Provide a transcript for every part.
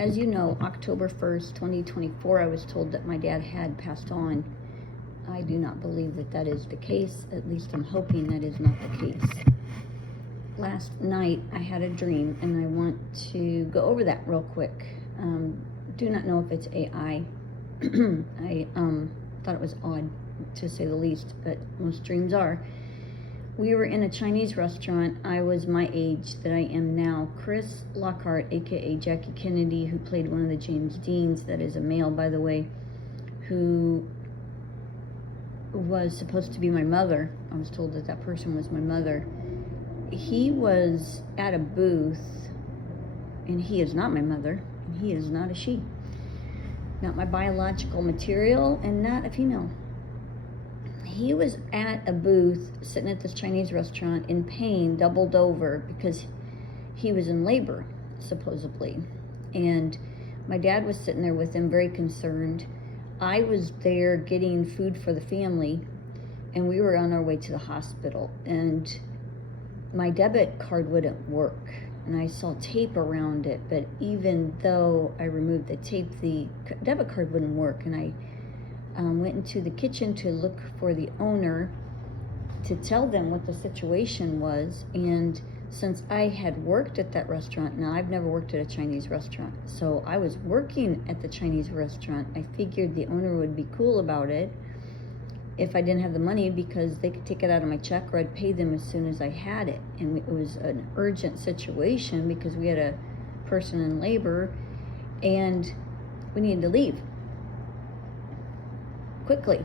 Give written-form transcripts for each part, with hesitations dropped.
as you know, October 1st, 2024, I was told that my dad had passed on. I do not believe that that is the case. At least I'm hoping that is not the case. Last night, I had a dream, and I want to go over that real quick. Do not know if it's AI. I thought it was odd, to say the least, but most dreams are. We were in a Chinese restaurant. I was my age that I am now. Chris Lockhart, aka Jackie Kennedy, who played one of the James Deans, that is a male, by the way, who was supposed to be my mother. I was told that that person was my mother. He was at a booth, and he is not my mother, and he is not a she. Not my biological material, and not a female. He was at a booth sitting at this Chinese restaurant in pain, doubled over, because he was in labor, supposedly. And my dad was sitting there with him, very concerned. I was there getting food for the family, and we were on our way to the hospital. And my debit card wouldn't work, and I saw tape around it, but even though I removed the tape, the debit card wouldn't work. And I went into the kitchen to look for the owner to tell them what the situation was. And since I had worked at that restaurant, now I've never worked at a Chinese restaurant, so I was working at the Chinese restaurant. I figured the owner would be cool about it if I didn't have the money, because they could take it out of my check, or I'd pay them as soon as I had it. And it was an urgent situation because we had a person in labor and we needed to leave quickly.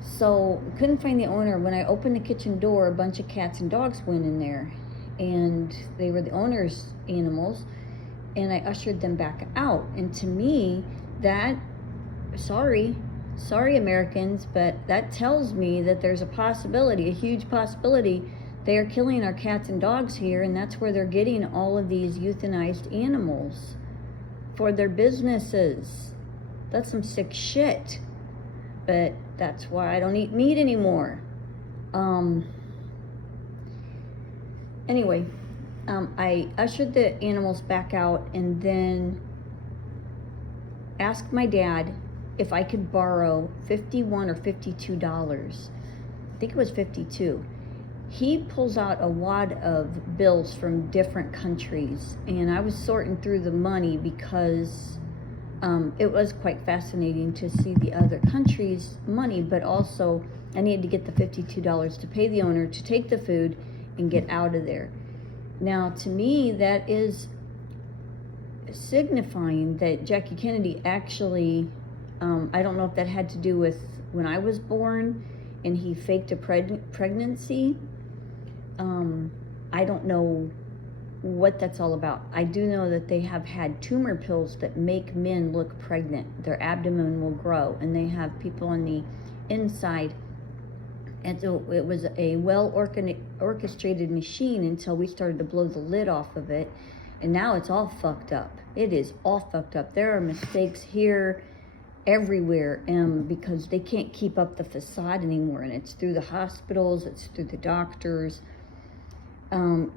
So couldn't find the owner. When I opened the kitchen door, a bunch of cats and dogs went in there, and they were the owner's animals, and I ushered them back out. And to me, that, sorry Americans, but that tells me that there's a possibility, a huge possibility, they are killing our cats and dogs here, and that's where they're getting all of these euthanized animals for their businesses. That's some sick shit. But that's why I don't eat meat anymore. Anyway, I ushered the animals back out, and then asked my dad if I could borrow $51 or $52. I think it was 52. He pulls out a wad of bills from different countries, and I was sorting through the money because it was quite fascinating to see the other countries' money, but also I needed to get the $52 to pay the owner to take the food and get out of there. Now, to me, that is signifying that Jackie Kennedy actually, I don't know if that had to do with when I was born and he faked a pregnancy. I don't know what that's all about. I do know that they have had tumor pills that make men look pregnant. Their abdomen will grow, and they have people on the inside. And so it was a well orchestrated machine until we started to blow the lid off of it, and now it's all fucked up. It is all fucked up. There are mistakes here, everywhere, because they can't keep up the facade anymore, and it's through the hospitals, it's through the doctors,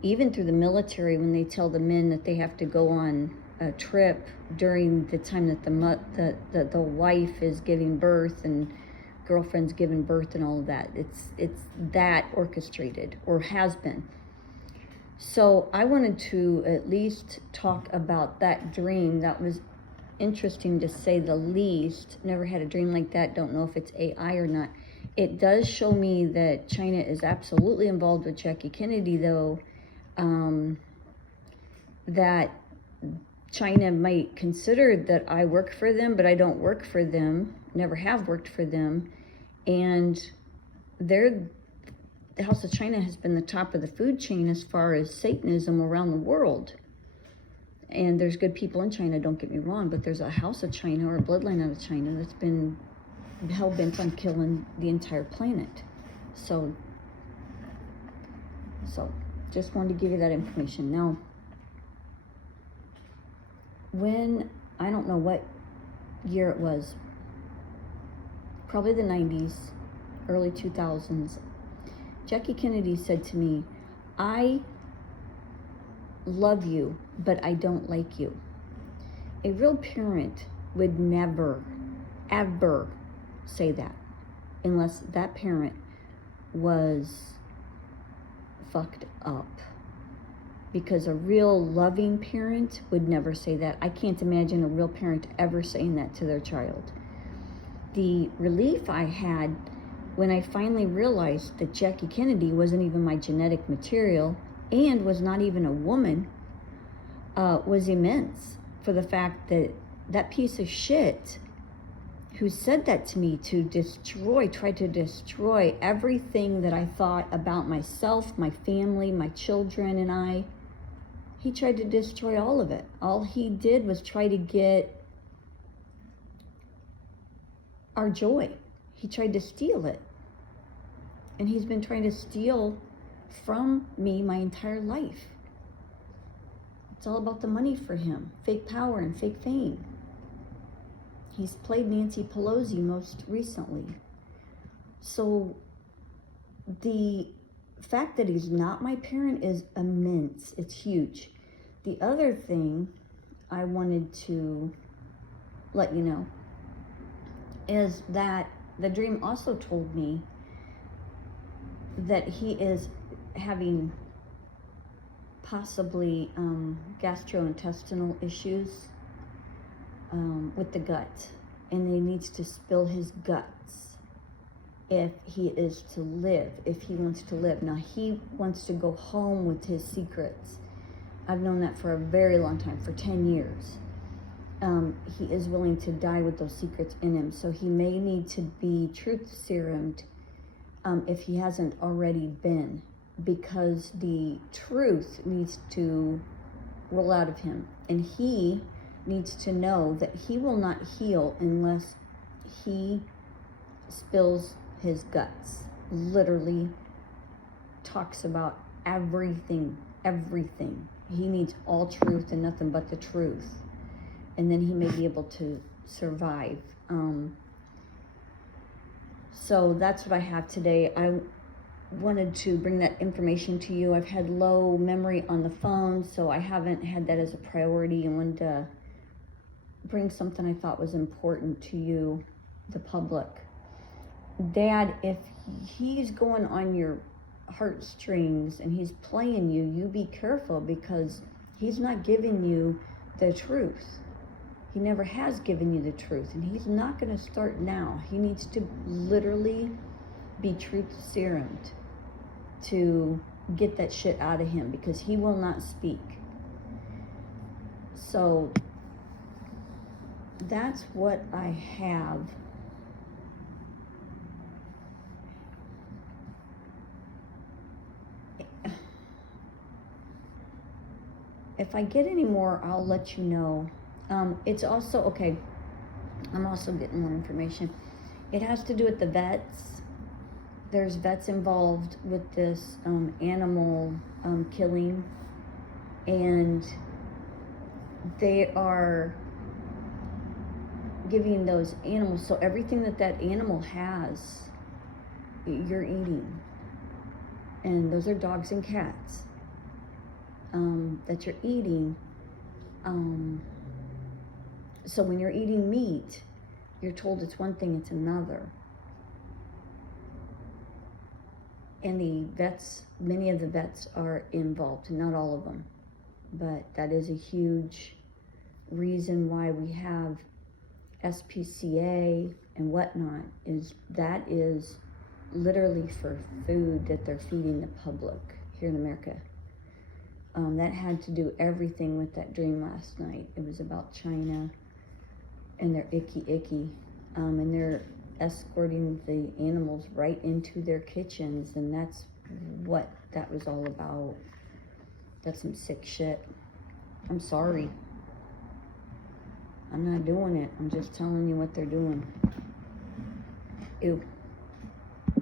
even through the military, when they tell the men that they have to go on a trip during the time that the wife is giving birth and girlfriend's giving birth and all of that. It's that orchestrated, or has been. So I wanted to at least talk about that dream. That was interesting, to say the least. Never had a dream like that. Don't know if it's AI or not. It does show me that China is absolutely involved with Jackie Kennedy, though, that China might consider that I work for them, but I don't work for them, never have worked for them. And the House of China has been the top of the food chain as far as Satanism around the world. And there's good people in China, don't get me wrong, but there's a House of China, or a bloodline out of China, that's been hell-bent on killing the entire planet. So just wanted to give you that information. Now, when, I don't know what year it was, probably the 90s, early 2000s, Jackie Kennedy said to me, "I love you, but I don't like you." A real parent would never, ever say that unless that parent was fucked up. Because a real loving parent would never say that. I can't imagine a real parent ever saying that to their child. The relief I had when I finally realized that Jackie Kennedy wasn't even my genetic material and was not even a woman was immense, for the fact that that piece of shit who said that to me to tried to destroy everything that I thought about myself, my family, my children, and I. He tried to destroy all of it. All he did was try to get our joy. He tried to steal it. And he's been trying to steal from me my entire life. It's all about the money for him. Fake power and fake fame. He's played Nancy Pelosi most recently. So the fact that he's not my parent is immense. It's huge. The other thing I wanted to let you know is that the dream also told me that he is having possibly gastrointestinal issues with the gut, and he needs to spill his guts if he is to live, if he wants to live. Now, he wants to go home with his secrets. I've known that for a very long time, for 10 years. He is willing to die with those secrets in him, so he may need to be truth serumed if he hasn't already been, because the truth needs to roll out of him, and he needs to know that he will not heal unless he spills his guts. Literally talks about everything. He needs all truth and nothing but the truth, and then he may be able to survive. So that's what I have today. I wanted to bring that information to you. I've had low memory on the phone, so I haven't had that as a priority, and wanted to bring something I thought was important to you, the public. Dad, if he's going on your heartstrings and he's playing you, you be careful, because he's not giving you the truth. He never has given you the truth, and he's not going to start now. He needs to literally be truth serumed to get that shit out of him, because he will not speak. So that's what I have. If I get any more, I'll let you know. It's also, okay, I'm also getting more information. It has to do with the vets. There's vets involved with this animal killing, and they are giving those animals, so everything that animal has, you're eating. And those are dogs and cats that you're eating. So when you're eating meat, you're told it's one thing, it's another. And the vets, many of the vets are involved, not all of them, but that is a huge reason why we have SPCA and whatnot, is that is literally for food that they're feeding the public here in America. That had to do everything with that dream last night. It was about China and their icky, and they're escorting the animals right into their kitchens, and that's what that was all about. That's some sick shit. I'm sorry. I'm not doing it. I'm just telling you what they're doing. Ew.